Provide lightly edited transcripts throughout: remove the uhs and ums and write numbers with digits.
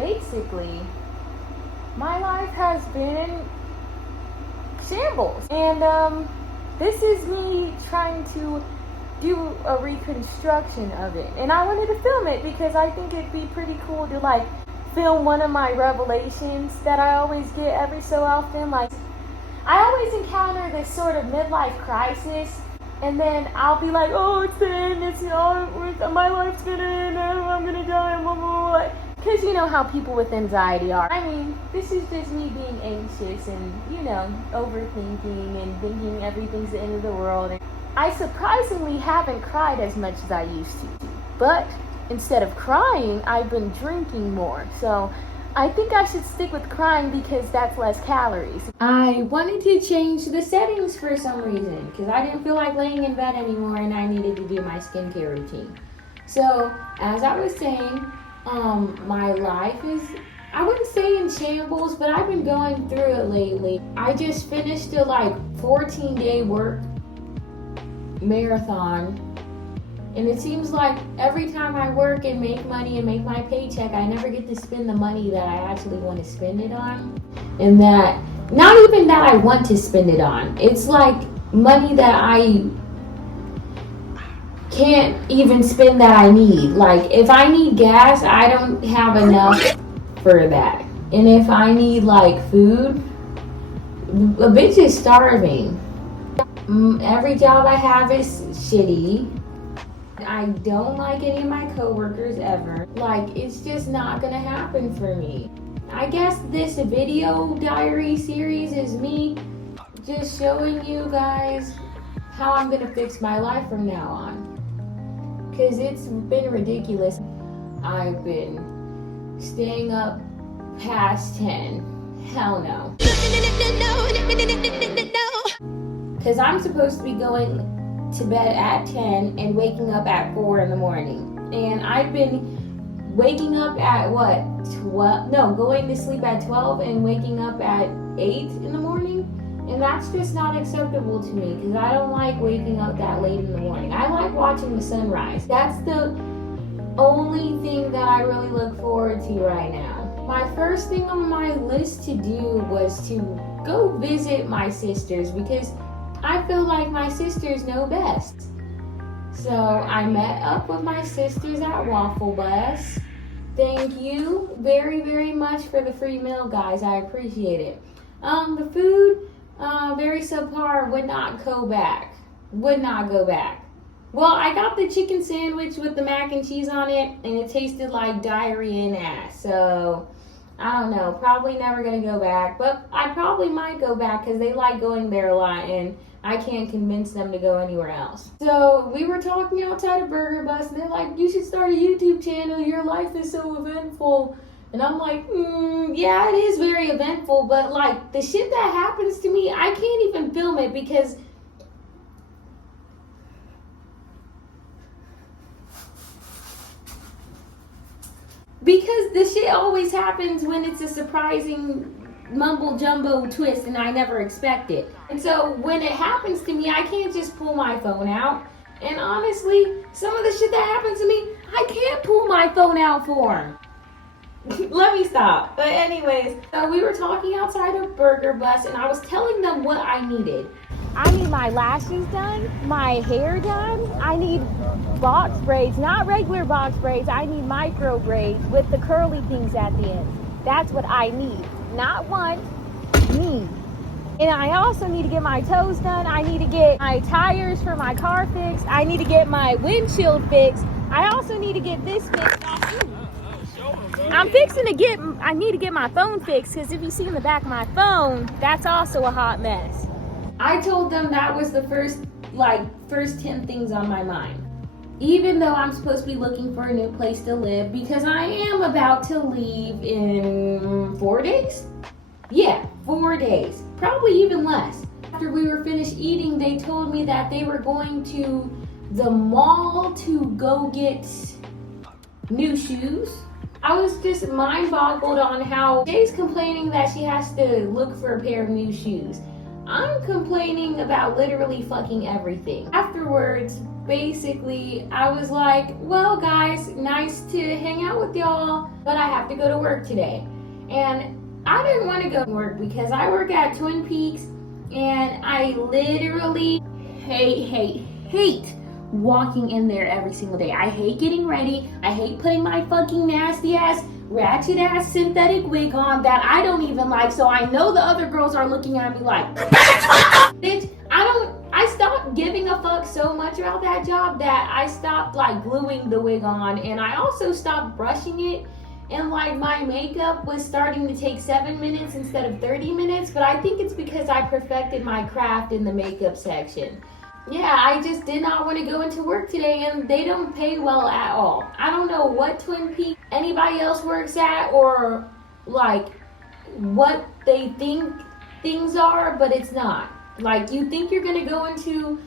basically, my life has been in shambles. And this is me trying to do a reconstruction of it. And I wanted to film it because I think it'd be pretty cool to like film one of my revelations that I always get every so often. Like, I always encounter this sort of midlife crisis, and then I'll be like, oh, it's the end, it's my life's gonna end, I'm gonna die, blah, blah, blah. Because you know how people with anxiety are. I mean, this is just me being anxious and, overthinking and thinking everything's the end of the world. And I surprisingly haven't cried as much as I used to. But instead of crying, I've been drinking more. So I think I should stick with crying because that's less calories. I wanted to change the settings for some reason because I didn't feel like laying in bed anymore and I needed to do my skincare routine. So, as I was saying, my life is, I wouldn't say in shambles, but I've been going through it lately. I just finished a 14-day work marathon, and it seems like every time I work and make money and make my paycheck, I never get to spend the money that I actually want to spend it on. And that, not even that I want to spend it on, it's like money that I can't even spend that I need. Like, if I need gas, I don't have enough for that. And if I need food, a bitch is starving. Every job I have is shitty. I don't like any of my coworkers ever. It's just not gonna happen for me. I guess this video diary series is me just showing you guys how I'm gonna fix my life from now on. Because it's been ridiculous. I've been staying up past 10. Hell no. Because I'm supposed to be going to bed at 10 and waking up at 4 in the morning. And I've been waking up at going to sleep at 12 and waking up at 8 in the morning. And that's just not acceptable to me because I don't like waking up that late in the morning. I like watching the sunrise. That's the only thing that I really look forward to right now. My first thing on my list to do was to go visit my sisters because I feel like my sisters know best. So I met up with my sisters at Waffle Bus. Thank you very, very much for the free meal, guys. I appreciate it. The food, very subpar, would not go back. Well, I got the chicken sandwich with the mac and cheese on it, and it tasted like diarrhea and ass. So, I don't know, probably never gonna go back, but I probably might go back because they like going there a lot, and I can't convince them to go anywhere else. So, we were talking outside a burger bus, and they're like, you should start a YouTube channel, your life is so eventful. And I'm like, yeah, it is very eventful, but the shit that happens to me, I can't even film it because the shit always happens when it's a surprising mumble jumbo twist and I never expect it. And so when it happens to me, I can't just pull my phone out. And honestly, some of the shit that happens to me, I can't pull my phone out for. Let me stop. But anyways, so we were talking outside a burger bus and I was telling them what I needed. I need my lashes done, my hair done. I need box braids, not regular box braids. I need micro braids with the curly things at the end. That's what I need. Not want, need. And I also need to get my toes done. I need to get my tires for my car fixed. I need to get my windshield fixed. I also need to get this fixed. I need to get my phone fixed because if you see in the back of my phone, that's also a hot mess. I told them that was the first 10 things on my mind. Even though I'm supposed to be looking for a new place to live because I am about to leave in 4 days? Yeah, 4 days. Probably even less. After we were finished eating, they told me that they were going to the mall to go get new shoes. I was just mind-boggled on how Jay's complaining that she has to look for a pair of new shoes. I'm complaining about literally fucking everything. Afterwards, basically I was like, well guys, nice to hang out with y'all, but I have to go to work today. And I didn't want to go to work because I work at Twin Peaks and I literally hate walking in there every single day. I hate getting ready. I hate putting my fucking nasty ass, ratchet ass synthetic wig on that I don't even like, so I know the other girls are looking at me like, bitch, I stopped giving a fuck so much about that job that I stopped like gluing the wig on, and I also stopped brushing it, and like my makeup was starting to take 7 minutes instead of 30 minutes, but I think it's because I perfected my craft in the makeup section. Yeah, I just did not want to go into work today, and they don't pay well at all. I don't know what Twin Peaks anybody else works at or like what they think things are, but it's not. Like, you think you're gonna go into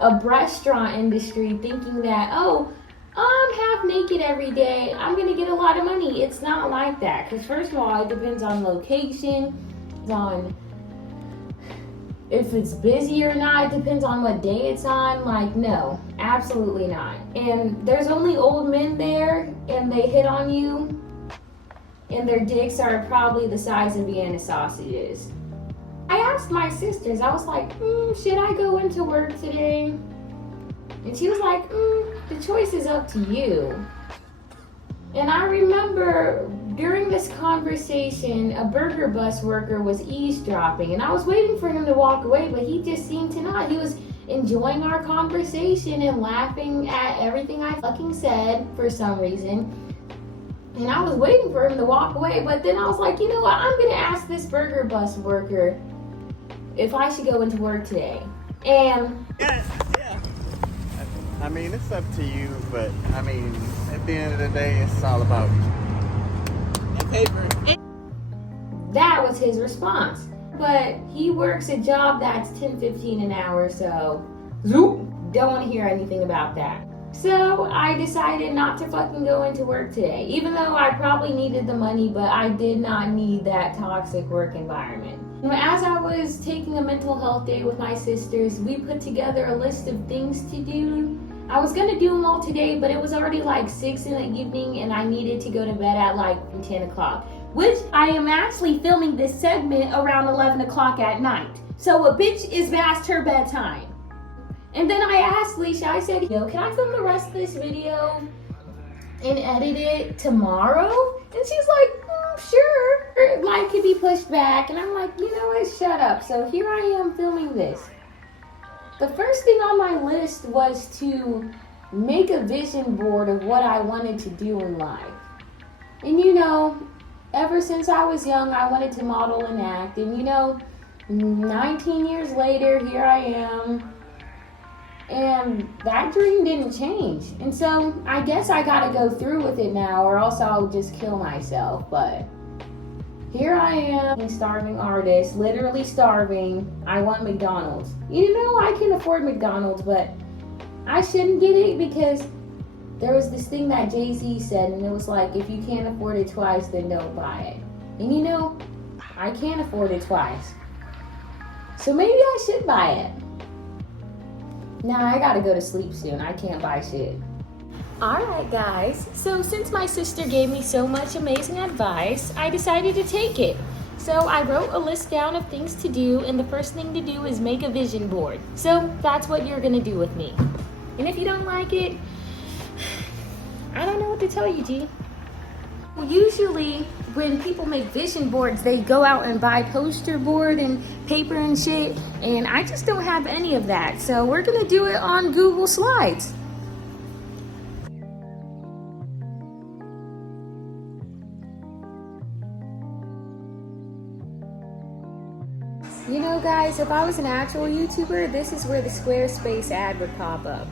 a restaurant industry thinking that, oh, I'm half naked every day, I'm gonna get a lot of money. It's not like that, because first of all, it depends on location, on if it's busy or not, it depends on what day it's on. Like, no, absolutely not. And there's only old men there, and they hit on you, and their dicks are probably the size of Vienna sausages. I asked my sisters, I was like, should I go into work today? And she was like, the choice is up to you. And I remember during this conversation, a burger bus worker was eavesdropping, and I was waiting for him to walk away, but he just seemed to not. He was enjoying our conversation and laughing at everything I fucking said for some reason. And I was waiting for him to walk away, but then I was like, you know what? I'm gonna ask this burger bus worker if I should go into work today. And yeah. I mean, it's up to you, but I mean, at the end of the day, it's all about that paper. That was his response. But he works a job that's $10.15 an hour, so zoop, don't want to hear anything about that. So I decided not to fucking go into work today, even though I probably needed the money, but I did not need that toxic work environment. As I was taking a mental health day with my sisters, we put together a list of things to do. I was gonna do them all today, but it was already like 6 in the evening and I needed to go to bed at like 10 o'clock, which I am actually filming this segment around 11 o'clock at night. So a bitch is past her bedtime. And then I asked Leisha, I said, yo, can I film the rest of this video and edit it tomorrow? And she's like, sure. It might could be pushed back. And I'm like, you know what, shut up. So here I am filming this. The first thing on my list was to make a vision board of what I wanted to do in life. And you know, ever since I was young, I wanted to model and act. And you know, 19 years later, here I am. And that dream didn't change. And so I guess I gotta go through with it now, or else I'll just kill myself. But here I am, a starving artist, literally starving. I want McDonald's. You know, I can afford McDonald's, but I shouldn't get it because there was this thing that Jay-Z said, and it was like, if you can't afford it twice, then don't buy it. And you know, I can't afford it twice. So maybe I should buy it. Nah, I gotta go to sleep soon. I can't buy shit. Alright guys, so since my sister gave me so much amazing advice, I decided to take it. So I wrote a list down of things to do, and the first thing to do is make a vision board. So that's what you're gonna do with me. And if you don't like it, I don't know what to tell you, G. Usually when people make vision boards, they go out and buy poster board and paper and shit, and I just don't have any of that. So we're gonna do it on Google Slides. You know guys, if I was an actual YouTuber, this is where the Squarespace ad would pop up.